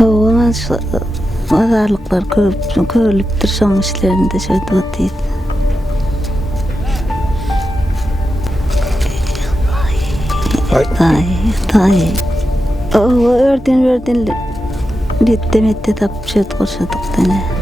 Hava mazarlıklar körülüptür son işlerinde şöyle değil. Ay. O ördün. Bitti tapşet koşadık dene.